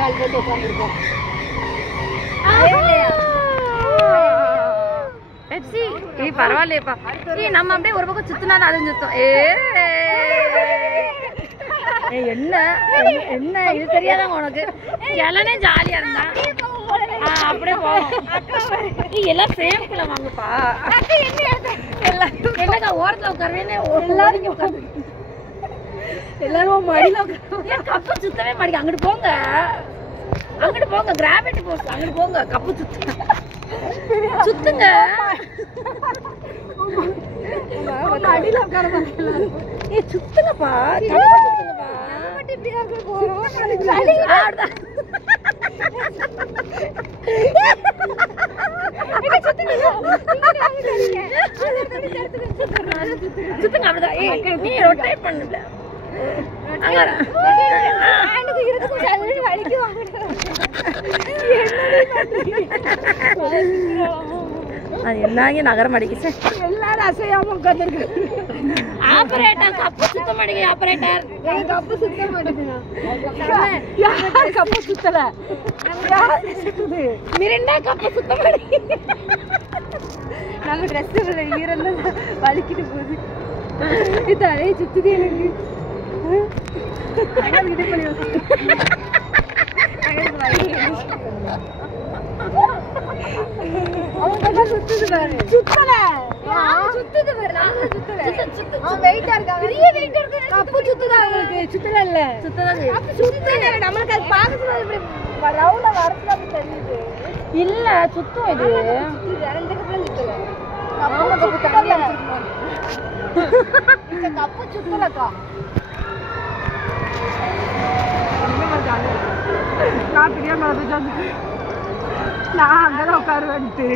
கால் போட்டு உட்காந்துருக்கோம். பெப்சி ஏய் பரவாயில்லையப்பா. ஏய் நம்ம அப்படியே ஒரு பக்கம் சுத்தினா அது சுத்தம். என்ன என்ன இது தெரியாதாங்க உனக்கு? எல்லாமே ஜாலியா இருந்தா அப்படியே போவோம். எல்லாம் சேம்குள்ள வாங்கப்பா. என்னக்கா ஓரத்துல உட்காருவேன்னு எல்லாரும் உட்காந்து எல்லாரும் மடியில கப்பு சுத்தவே மாட்டேங்க. அங்கிட்டு போங்க, அங்கிட்டு போங்க, கிராவிட்டி போஸ்ட் அங்கிட்டு போங்க. கப்பு சுத்துங்க. அடியில உட்கார ஏ சுத்துங்கப்பா, சுத்துங்க. அப்படிதான் நீ ரொட்டேட் பண்ணல. அது என்ன நகர மாட்டேங்குது. எல்லாரும் அசையாம உட்காந்துருக்கு. ஆபரேட்டர் கப்பு சுத்த மாட்டேங்குது. ஆபரேட்டர் கப்பு சுத்த மாட்டேங்குது. யார் கப்பு சுத்தல? யார் சுத்துது? மிரண்டா கப்பு சுத்த மாட்டேங்குது. நம்ம ட்ரெஸ்ஸுல ஈரல்ல வலிக்கிட்டு போகுது. இது அதே சுத்துது எனக்கு. இது பண்ணி சுத்துது பாரு. சுத்தல சுத்துது பாரு. நான் சுத்தல. அவன் வெயிட்டா இருக்கா. பெரிய வெயிட்டா இருக்கு. கப்பு சுத்துதா உங்களுக்கு? சுத்தல இல்ல. சுத்ததாங்க. கப்பு சுத்தல. நமக்கு அது பாக்குறது இப்படி ரவுண்டா வரதுல அப்படி தெரியுது. இல்ல சுத்தம் இது. ரெண்டு கப்புல சுத்தல. கப்பு தண்ணி அடிச்சிருக்கோம். இந்த கப்பு சுத்தலக்கா. நான் பிரியா மேல போய் நான் அங்கதான் உட்காருவேன்ட்டு